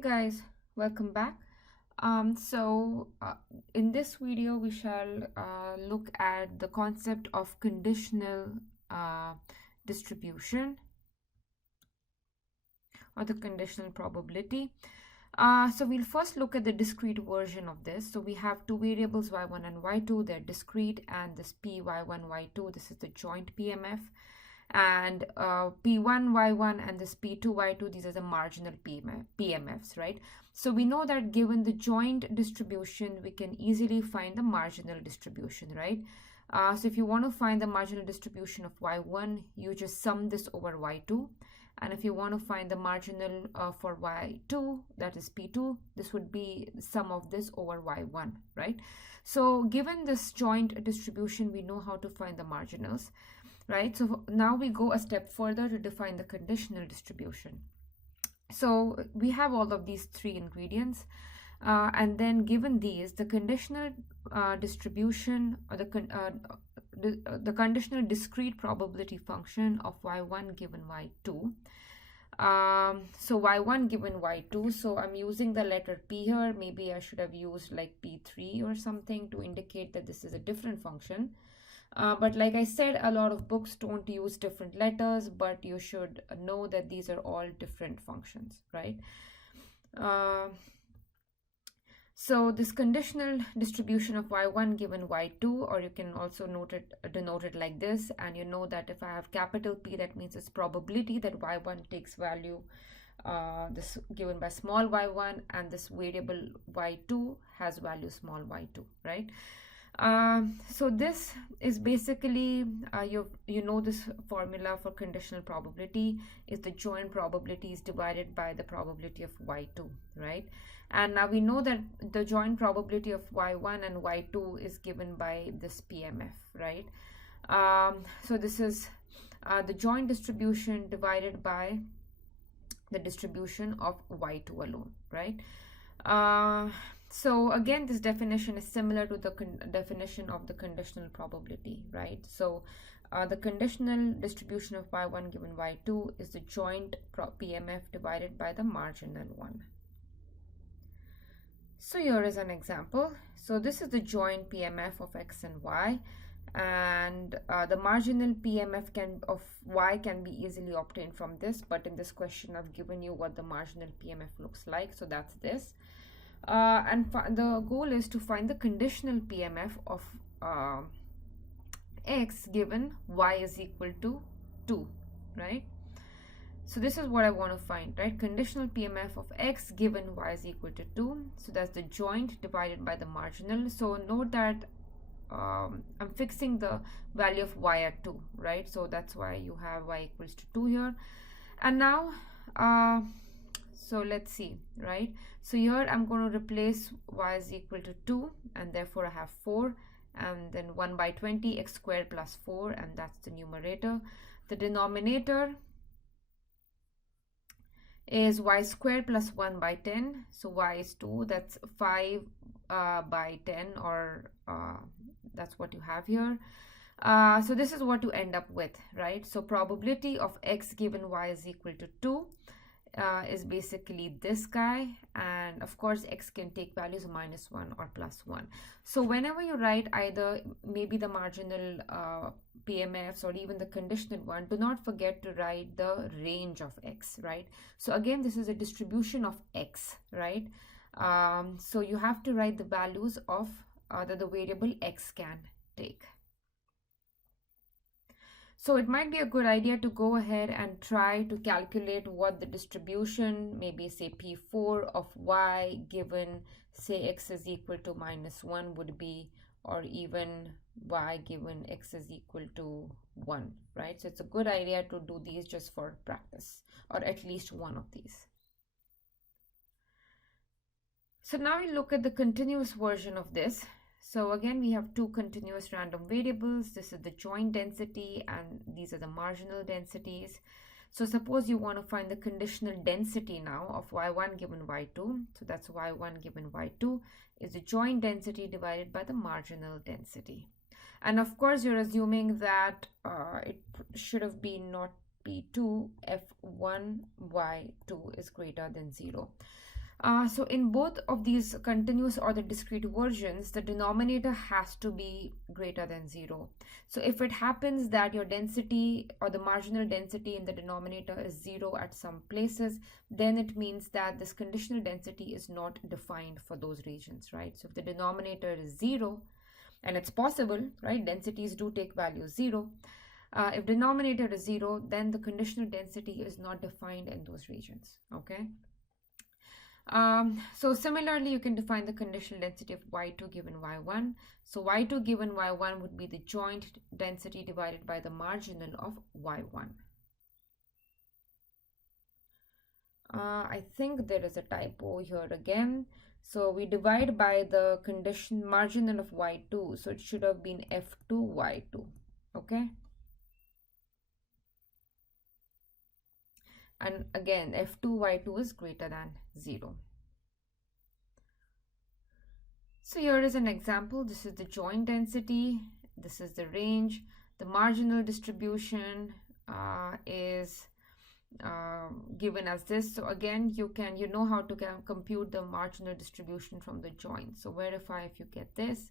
Guys, welcome back. In this video we shall look at the concept of conditional uh, distribution or the conditional probability. So we'll first look at the discrete version of this. So we have two variables y1 and y2, they're discrete, and this p y1 y2, this is the joint PMF, and p1 y1 and this p2 y2, these are the marginal PMFs, right? So we know that given the joint distribution, we can easily find the marginal distribution, right? So if you want to find the marginal distribution of y1, you just sum this over y2. And if you want to find the marginal for y2, that is p2, this would be the sum of this over y1, right? So given this joint distribution, we know how to find the marginals, right? So now we go a step further to define the conditional distribution. So we have all of these three ingredients, and then given these, the conditional distribution or the conditional discrete probability function of y1 given y2. So y1 given y2, so I'm using the letter p here. Maybe I should have used like p3 or something to indicate that this is a different function. But like I said, a lot of books don't use different letters, but you should know that these are all different functions, right? So this conditional distribution of y1 given y2, or you can also denote it like this, and you know that if I have capital P, that means it's probability that y1 takes value this given by small y1, and this variable y2 has value small y2, right? So this is basically, you know this formula for conditional probability is the joint probabilities divided by the probability of y2, right? And now we know that the joint probability of y1 and y2 is given by this PMF, right? So this is the joint distribution divided by the distribution of y2 alone, right? So again, this definition is similar to the definition of the conditional probability, right? So the conditional distribution of y1 given y2 is the joint PMF divided by the marginal one. So here is an example. So this is the joint PMF of x and y, and the marginal PMF of y can be easily obtained from this, but in this question I've given you what the marginal PMF looks like, so that's this. And the goal is to find the conditional PMF of x given y is equal to 2, right? So this is what I want to find, right? Conditional PMF of x given y is equal to 2. So that's the joint divided by the marginal. So note that I'm fixing the value of y at 2, right? So that's why you have y equals to 2 here. And now, so let's see, right? So here I'm going to replace y is equal to 2, and therefore I have 4, and then 1 by 20 x squared plus 4, and that's the numerator. The denominator is y squared plus 1 by 10. So y is 2, that's 5 by 10, or that's what you have here. So this is what you end up with, right? So probability of x given y is equal to 2 is basically this guy, and of course x can take values of -1 or +1. So whenever you write either maybe the marginal PMFs or even the conditional one, do not forget to write the range of x, right? So again, this is a distribution of x, right? So you have to write the values of that the variable x can take. So it might be a good idea to go ahead and try to calculate what the distribution, maybe say P4 of y given say x is equal to -1 would be, or even y given x is equal to 1, right? So it's a good idea to do these just for practice, or at least one of these. So now we look at the continuous version of this. So again, we have two continuous random variables. This is the joint density, and these are the marginal densities. So suppose you want to find the conditional density now of y1 given y2. So that's y1 given y2 is the joint density divided by the marginal density. And of course, you're assuming that it should have been not p2 f1 y2 is greater than 0. So in both of these continuous or the discrete versions, the denominator has to be greater than 0. So if it happens that your density or the marginal density in the denominator is 0 at some places, then it means that this conditional density is not defined for those regions, right? So if the denominator is 0, and it's possible, right? Densities do take value 0. If denominator is 0, then the conditional density is not defined in those regions, okay? So similarly, you can define the conditional density of y2 given y1. So y2 given y1 would be the joint density divided by the marginal of y1. I think there is a typo here again. So we divide by the condition marginal of y2. So it should have been f2 y2. Okay. And again, f2 y2 is greater than 0. So here is an example. This is the joint density. This is the range. The marginal distribution is given as this. So again, you know how to compute the marginal distribution from the joint. So verify if you get this,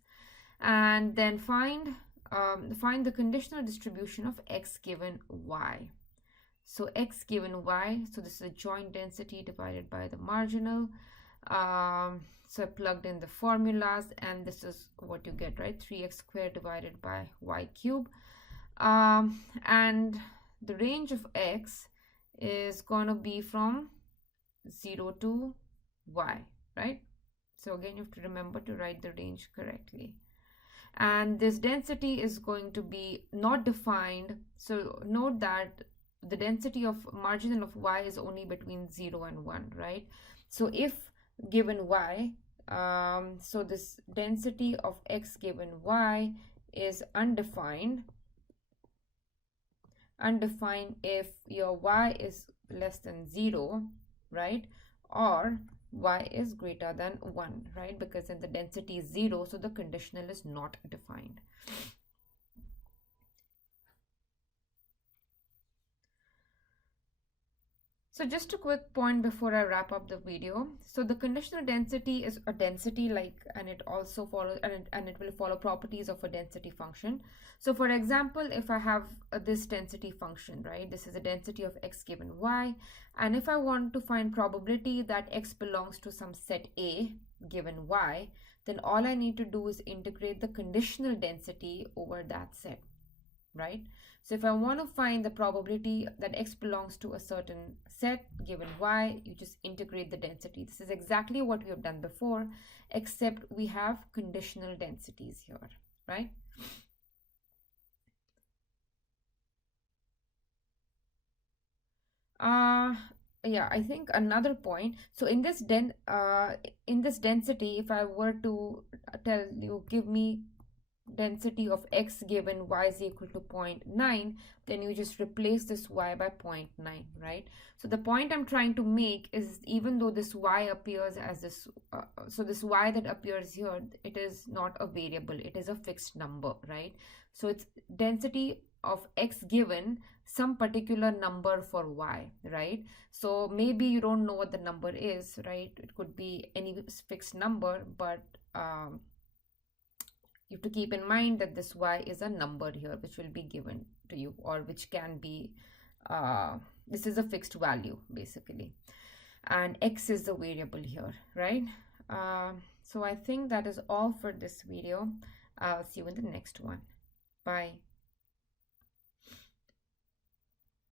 and then find the conditional distribution of x given y. So x given y, so this is a joint density divided by the marginal. So I plugged in the formulas, and this is what you get, right? 3x squared divided by y cube. And the range of x is going to be from 0 to y, right? So again, you have to remember to write the range correctly. And this density is going to be not defined. So note that the density of marginal of y is only between 0 and 1, right? So if given y, so this density of x given y is undefined if your y is less than 0, right? Or y is greater than 1, right? Because then the density is 0, so the conditional is not defined. So just a quick point before I wrap up the video. So the conditional density is a density and it also follows and it will follow properties of a density function. So for example, if I have this density function, right? This is a density of x given y. And if I want to find probability that x belongs to some set A given y, then all I need to do is integrate the conditional density over that set, right? So if I want to find the probability that x belongs to a certain set given y, you just integrate the density. This is exactly what we have done before, except we have conditional densities here, right? Yeah, I think another point. So in this density, if I were to tell you, give me density of x given y is equal to 0.9, then you just replace this y by 0.9, right? So the point I'm trying to make is, even though this y appears as this, so this y that appears here, it is not a variable, it is a fixed number, right? So it's density of x given some particular number for y, right? So maybe you don't know what the number is, right? It could be any fixed number, but you have to keep in mind that this y is a number here which will be given to you, or which can be this is a fixed value basically, and x is the variable here, right? So I think that is all for this video. I'll see you in the next one. Bye.